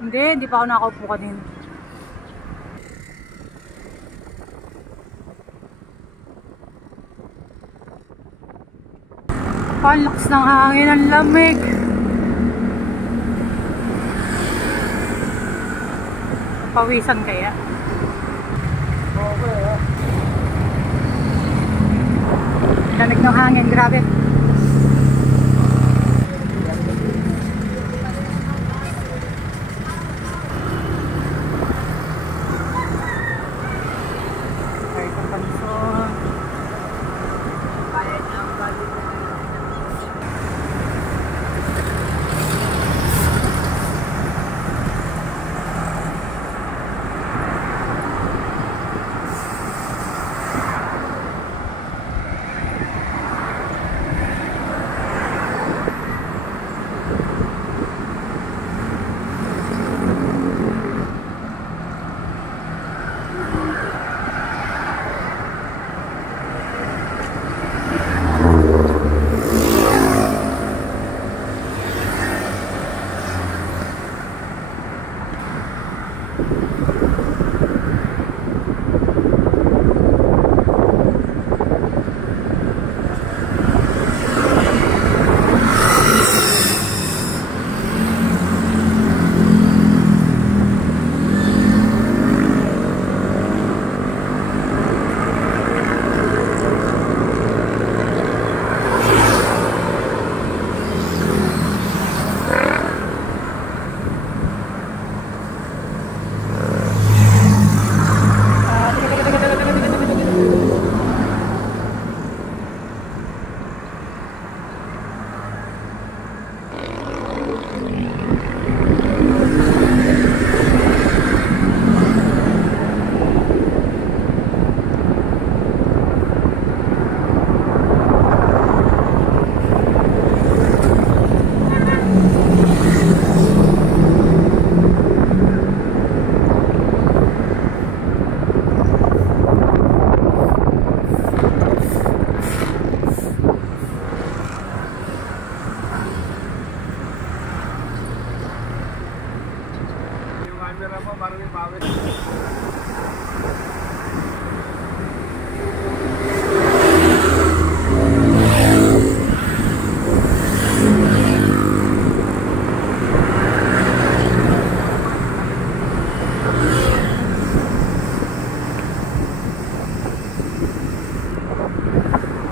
Hindi pa ako nakaupo kanina. Ang lakas ng hangin, ang lamig. Pawisan kaya? Lamig ng hangin, grabe.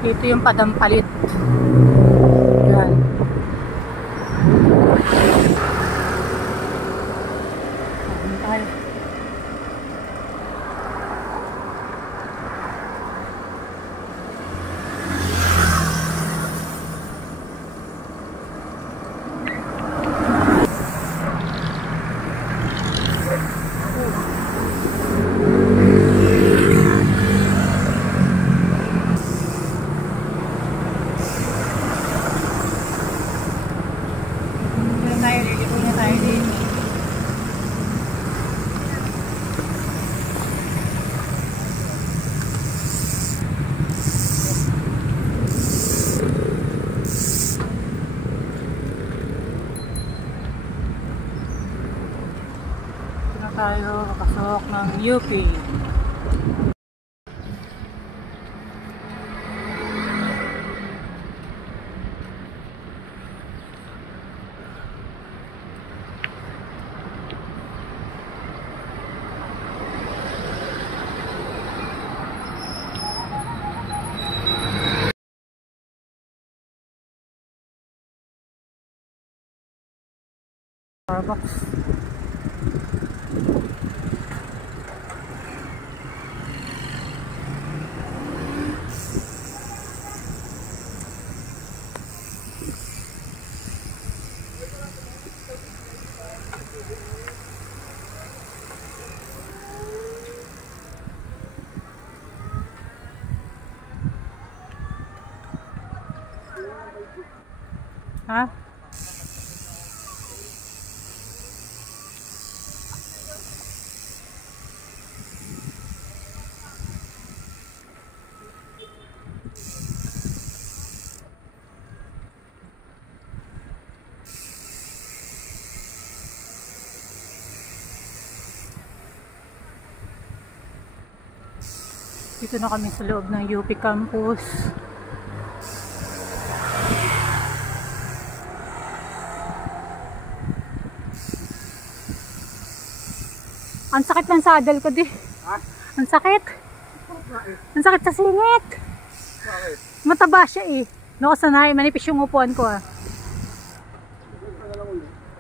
Ito yung Padampalit. Yan. Tayo. Tayo papasok ng UP. Starbucks. Ha? Dito na kami sa loob ng UP campus. Ang sakit ng saddle ko, di. Ha? Ang sakit. Ang sakit sa singit. Bakit? Mataba siya eh. No, sanay. Manipis yung upuan ko ah.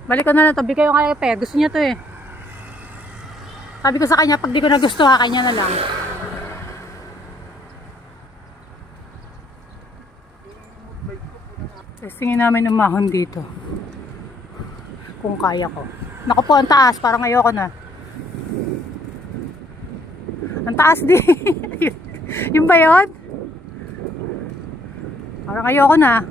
Balik ko na lang to. Bigay ko kay Per. Gusto niya to eh. Sabi ko sa kanya, pag di ko na gusto ha, kanya na lang. Testingin namin ng mahon dito. Kung kaya ko. Naku po, ang taas. Parang ayoko na. Ang taas din. Yung ba yun? Parang ayoko na.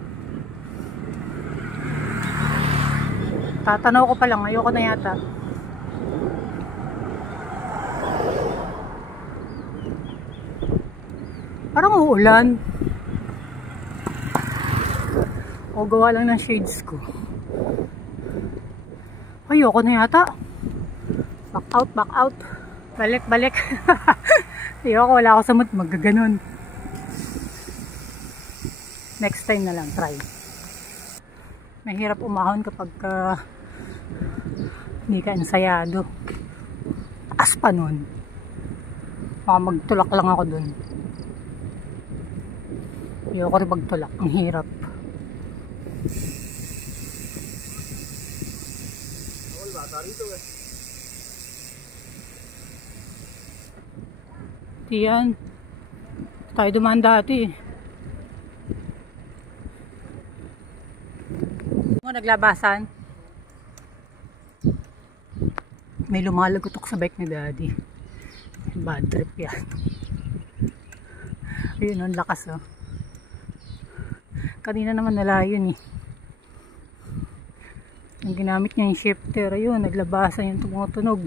Tatanaw ko pa lang. Ayoko na yata. Parang uulan. O gawa lang ng shades ko. Ayoko na yata. Back out, back out. Balik, balik. Ayoko, wala ako sa mood. Magaganon. Next time na lang, try. Mahirap umahon kapag hindi ka ensayado. Taas pa nun. Baka magtulak lang ako dun. Ayoko rin magtulak. Ang hirap. Diyan. Tayo dumaan dati. Naglabasan. May lumalagotok sa bike ni Daddy. Bad trip yan. Ayun, ang lakas oh. Kanina naman nalayon eh. Yung ginamit niya yung shifter. Ayun, naglabasan yung tumutunog.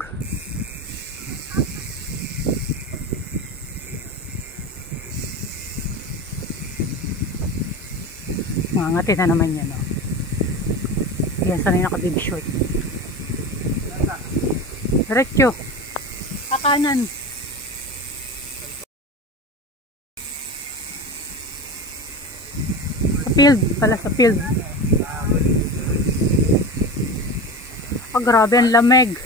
Mangati na naman yan oh. Yan, sanay naka-big short. Diretso. Kakanan. Sa field. Pala sa field. Oh, grabe ang lamig.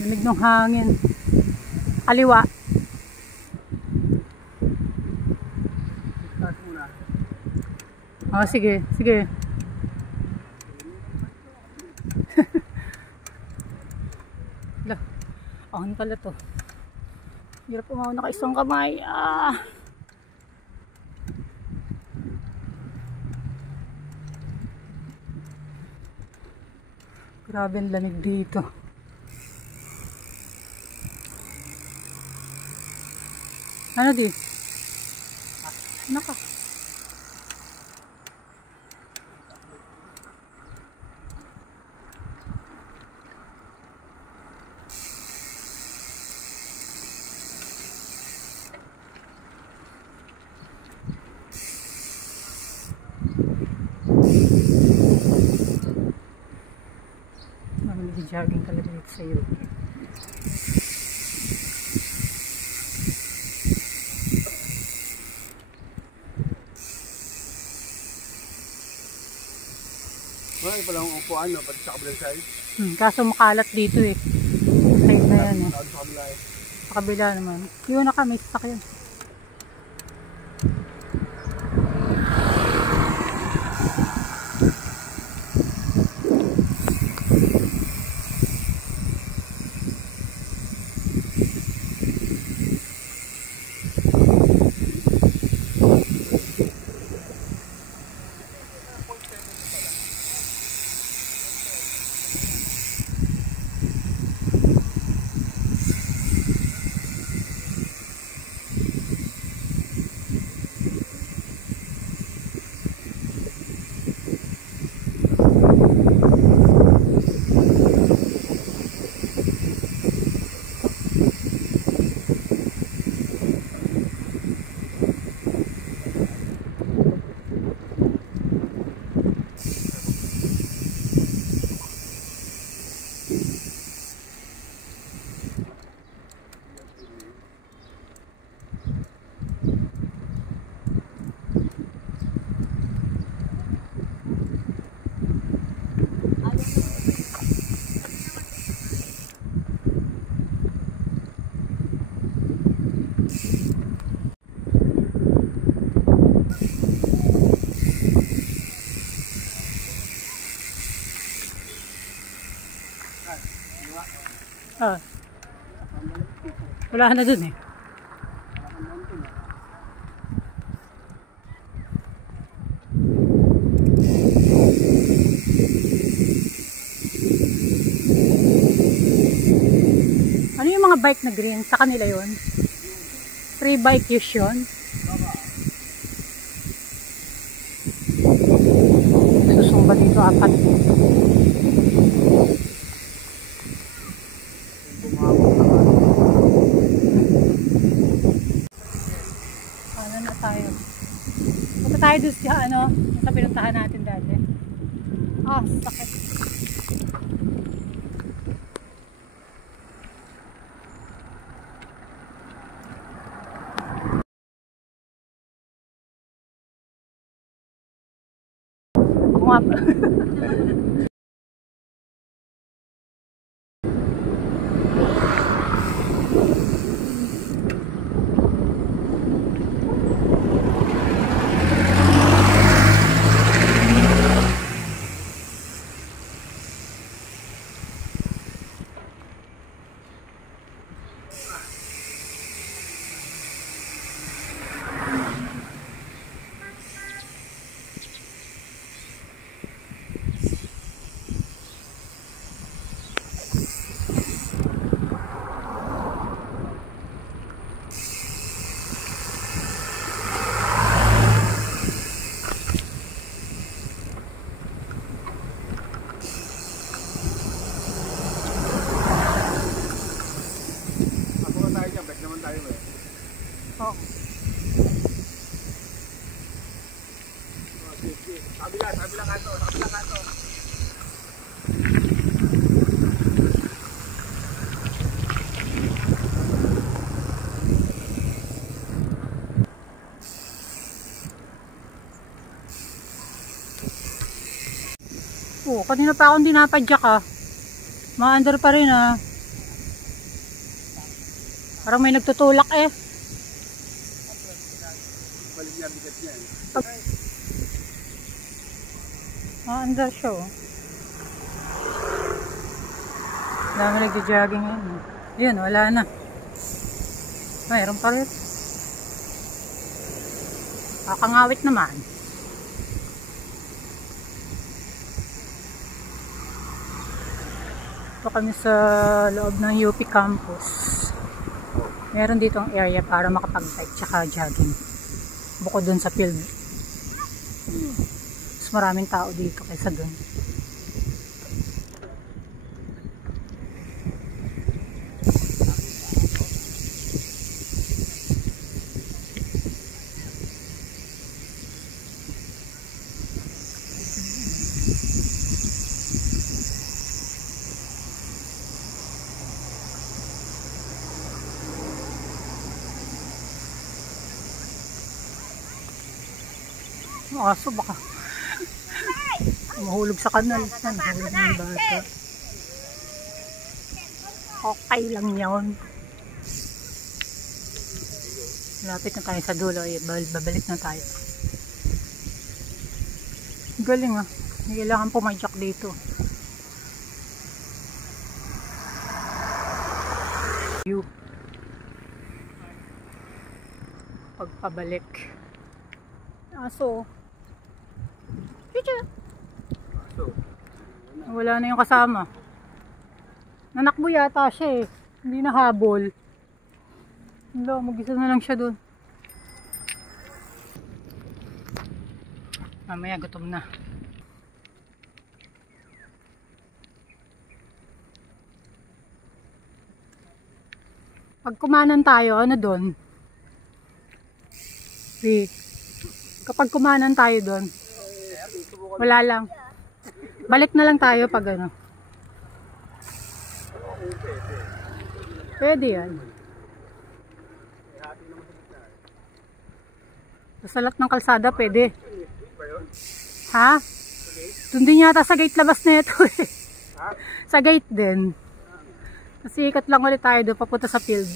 Lamig ng hangin. Kaliwa. Oh, sige. Sige. Ahon pala to. Hirap umahon na isang kamay. Grabe ang lamig dito. Ano di? Naka. Jogging talaga dito sa iyo. Wala pa lang ang upuan, no? Pati sa kabilang side. Kaso makalat dito eh. Side na yan eh. Sa kabila eh. Sa kabila naman. Yun na kami, sasakyan. Wala na dun eh. Ano yung mga bike na green? Sa kanila yun? Free bike use yun? Susumba dito 4. Ano na tayo? Punta tayo doon sa ano, sa pinuntahan natin dati. Ah, sakit. Bumaba. Oh. Sabi lang kanto. Oh, kanina pa akong dinapadyak ah. Ma-under pa rin ah. Parang may nagtutulak eh. Balik niya bigat niya eh. Ma-under siya oh. Dami nagja-jogging yun. Yun, wala na. Mayroon pa rin. Kakangawit naman. Ito kami sa loob ng UP campus. Meron dito ang area para makapag-bike tsaka jogging. Bukod dun sa field. Mas maraming tao dito kaysa dun. Aso baka mahulog sa kanal. Mahulog ng bata. Okay lang yun. Lapit na tayo sa dulo. Babalik na tayo. Galing ah. Hindi kailangan pumadyak dito. Pagpabalik. Aso. Wala na yung kasama. Nanakbo yata siya eh. Hindi nahabol. Wala, mag-isa na lang siya dun. Mamaya gutom na. Pag kumanan tayo, ano dun? Kapag kumanan tayo dun, wala lang. Balik na lang tayo pag ano. Pwede yan. Sa lahat ng kalsada pwede. Ha? Doon din yata sa gate labas na ito eh. Sa gate din. Kasi ikat lang ulit tayo doon papunta sa field.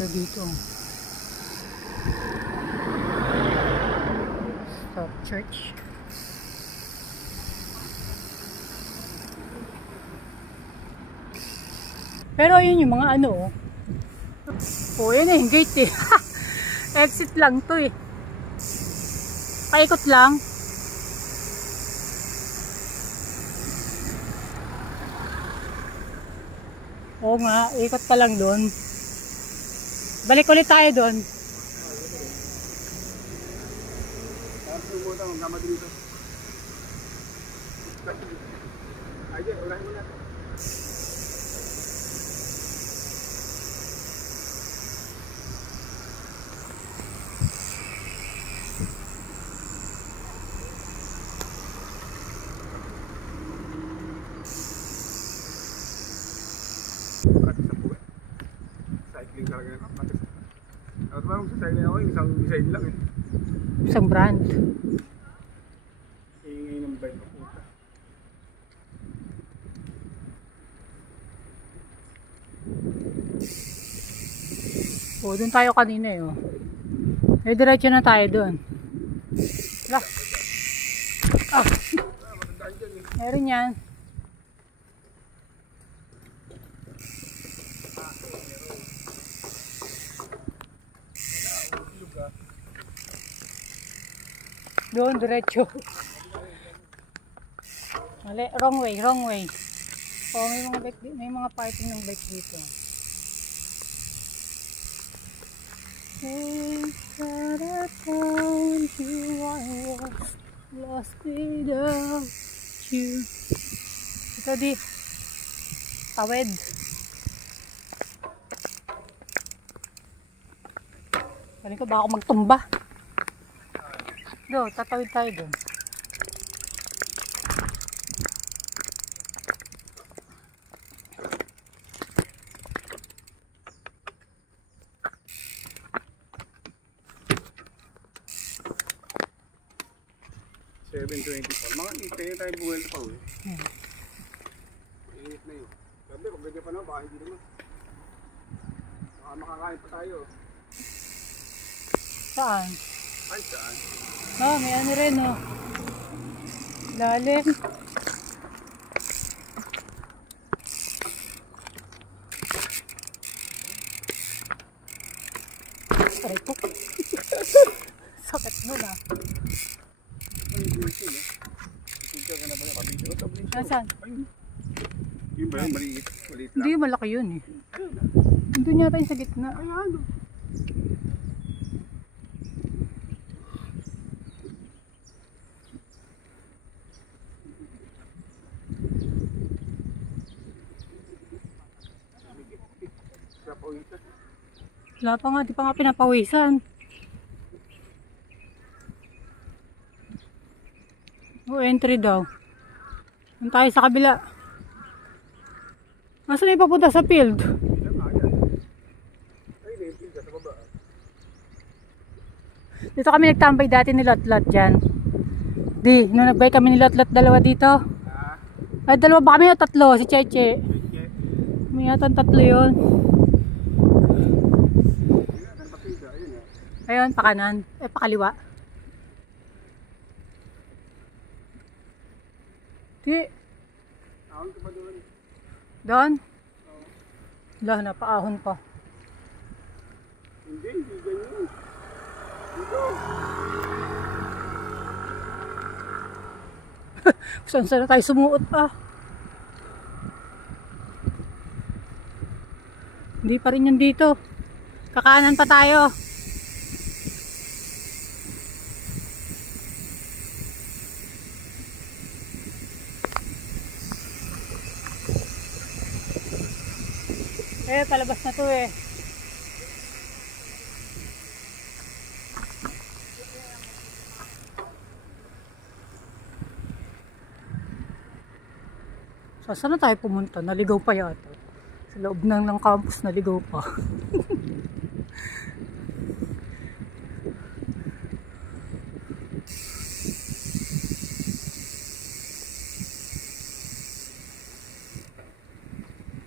Ganda dito. Stop church. Pero yun yung mga ano. Oh, yan eh, yung gate eh. Exit lang to eh. Paikot lang. Oo nga, ikot ka lang doon. Balik ulit tayo doon. Tapos pumunta kung gama dito. Ay, ulahin mo natin. Cycling talaga na. At parang sa cycling ako, isang design lang eh. Isang brand. Ingay ng bike ko puta. Oh, doon tayo kanina eh. Oh. Eh, diretso na tayo doon. Tara. Ah. Meron yan. Doon, diretso. Mali, wrong way, wrong way. Oh, may mga parking ng bike dito. Hey, that I found you, I was lost without you. Ito di, tawid. Galing ko, baka ako magtumba. Do, tatawid tayo doon. Mga hintayin tayo buwel pa uwi. Init na yun. Sabi, kung ganyan pa na, baka hindi naman. Baka makakain pa tayo. Saan? Ay, saan? Oh, may ano rin oh. Lalim. Aray ko. Sakit nun ah. Nasaan? Yun ba yung maliit? Maliit lang? Hindi, malaki yun eh. Doon yata yung sa gitna. Ayan. Wala pa nga, di pa nga pinapawisan. O, entry daw. Doon tayo sa kabila. Nasaan yung papunta sa field? Dito kami nagtambay dati ni Lot-Lot dyan. Di, nung nagbay kami ni Lot-Lot dalawa dito. Ay, dalawa ba kami o tatlo? Si Cheche. May yata tatlo yun. Ayun, pakanan. Eh, pakaliwa. Di. Doon? Wala, napaahon pa. Hindi ganyan. Dito. Saan na tayo sumuot pa? Hindi pa rin yan dito. Kakanan pa tayo. Eh, palabas na to eh. So, saan na tayo pumunta? Naligaw pa yata. Sa loob ng campus, naligaw pa.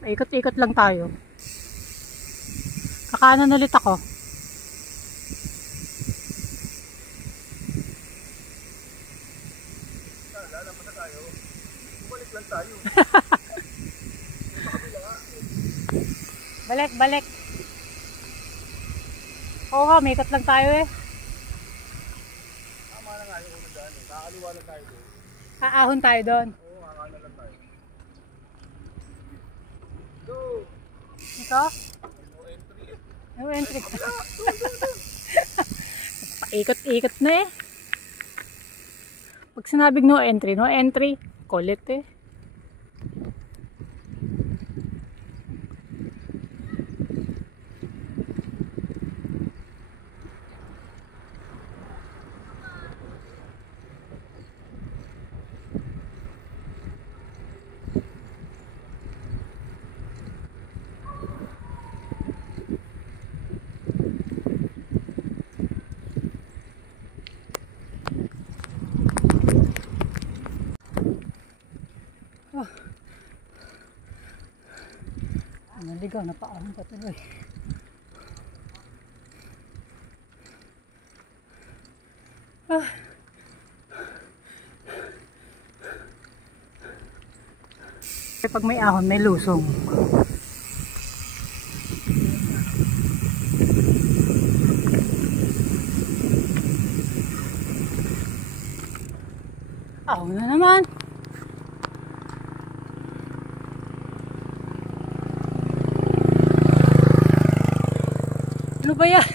Ikot-ikot lang tayo. Kakanan ulit ako. Lalaman na tayo. Bumalik lang tayo. Balik, balik. Oo nga, may ikot lang tayo eh. Tama na nga yung unang daan eh. Kakaliwa lang tayo doon. Aahon tayo doon. Oo, kakana lang tayo. Go! Ito? No entry eh. No entry. Paikot-ikot na eh. Pag sinabing no entry, no entry. Kulit eh. Naligaw, napaahon pa tuloy. Pag may ahon, may lusong. Ahon na naman. Ano ba yan?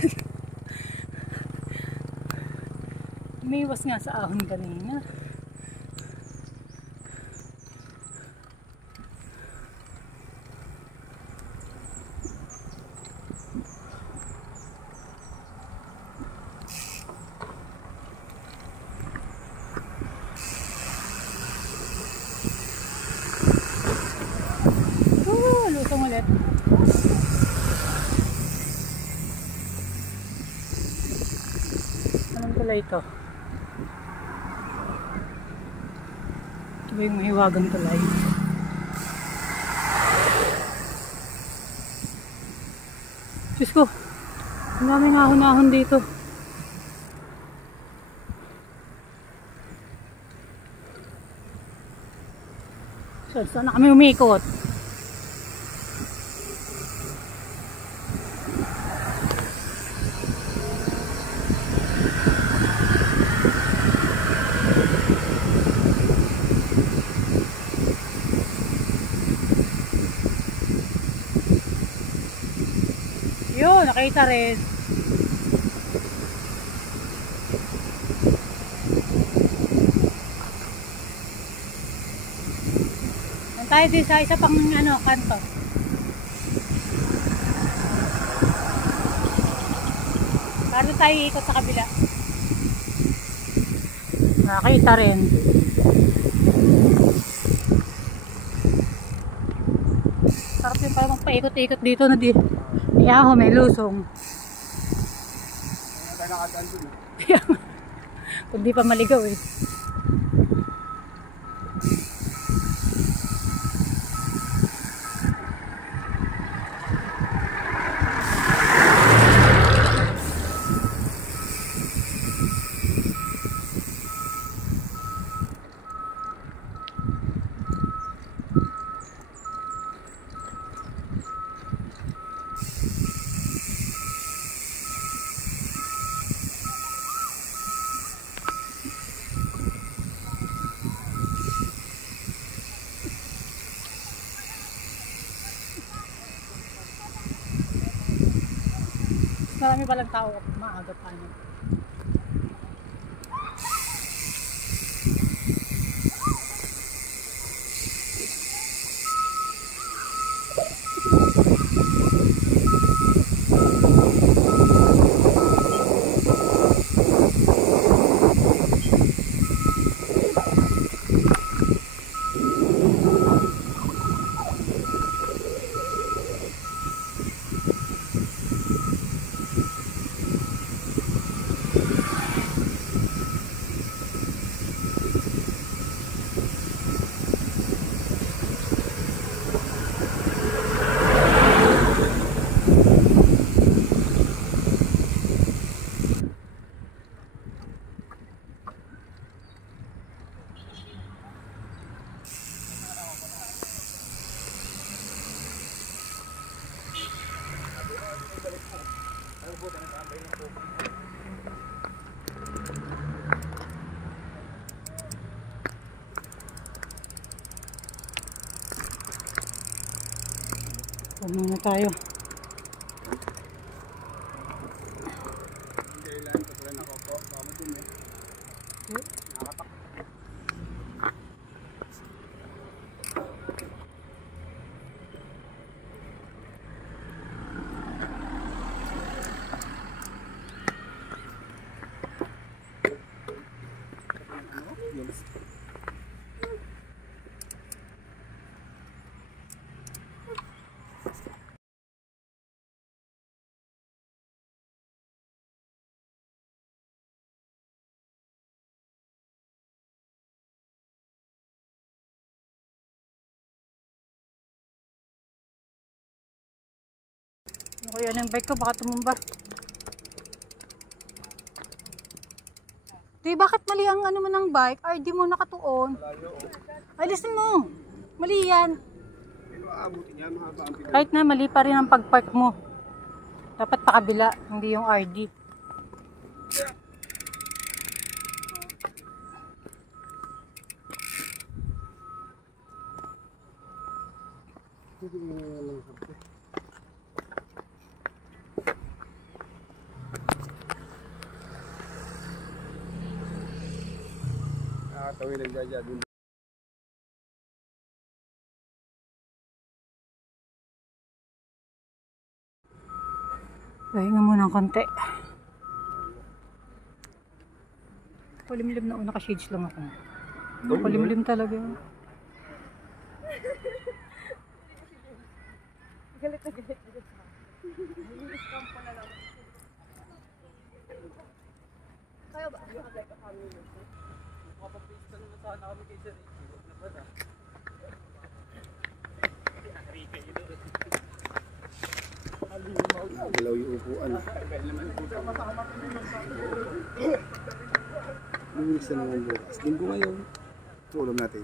Umiwas nga sa ahon kanina. Lusong ulit. Anong tulay ito? Ito ba yung mahiwagang tulay? Diyos ko, ang daming ahon-ahon dito. So, saan na kami umikot? Yun, nakita rin. Tayo din sa isa pang kanto. Para tayo ikot sa kabila. Nakita rin. Sarap yung parang magpaikot-ikot dito na di. May ahon, may lusong. Kaya tayo nakadaan dun eh. Kung di pa maligaw eh. Marami palang tao maaga pa niya. Huwag muna tayo. Kailan ko pala nakoko. Baka dun eh. Nakatak. Ano kaya ng bike ko? Baka tumumba. Di, bakit mali ang ano mo ng bike? Ay, di mo nakatuon. Alisin mo. Mali yan. Aabutin yan. Mahaba ang pinag. Kahit na mali pa rin ang pagpark mo. Dapat pakabila, hindi yung RD. Nakatawin ang jaja dun. Pahinga muna ng konti. Kulimlim na una, naka-shades lang ako. Kulimlim talaga. Galit na galit. Kaya ba? Mapapista na sana kami kay Sir. Nagalaw yung upuan. Lumis na naman bukas. Linggo ngayon. Ulam natin.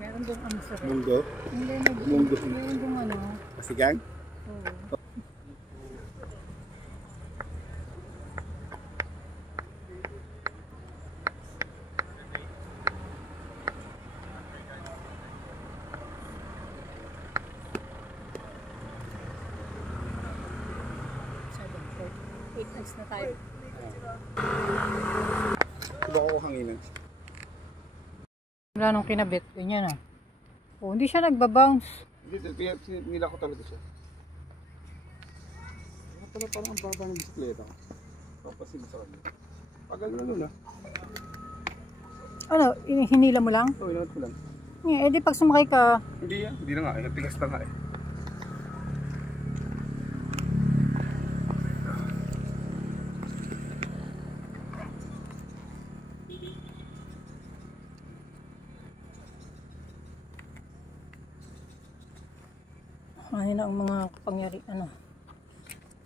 Meron doon ano sa rin. Mundo. Hindi, Mundo. meron doon ano. Pasigang? Oo. Na tayo. Diba ako hanginan? Wala nung kinabit, ganyan ah. Oh, hindi siya nagbabounce. Hindi, nila ko talaga siya. Pala parang ang baba ng bisikleta. Papasin sa kanya. Pagal na nun ah. Ano, hinila mo lang? Oo, inangat ko lang. Eh, di pag sumakay ka, Hindi yan. Hindi na nga. Nagtigas na nga eh. ano na ang mga kapangyari, ano,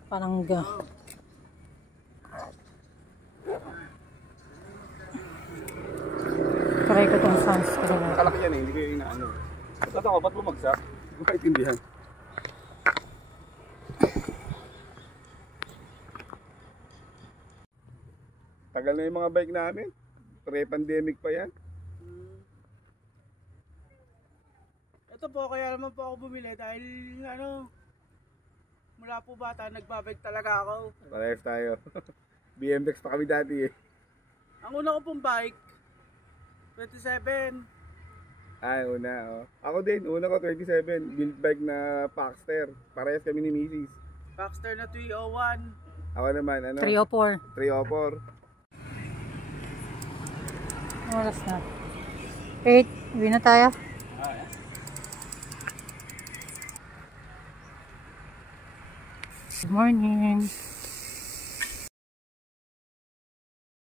panangga. Try ko itong sounds ko na. Nakalaki yan eh. Hindi ko yung inaano. Ba't ako? Ba't bumagsak? Hindi ko kaintindihan. Tagal na yung mga bike namin. Pre-pandemic pa yan. Ito po, kaya naman po ako bumili dahil ano, mula po bata nagbabike talaga ako. Parehas tayo. BMX pa kami dati eh. Ang una ko pong bike, 27. Ay, una oh. Ako din, una ko 27. Build bike na Paxter. Parehas kami ni Mrs. Baxter na 301. Ako naman, ano? 304. 304. Oras na. 8. Uwi na tayo. Good morning.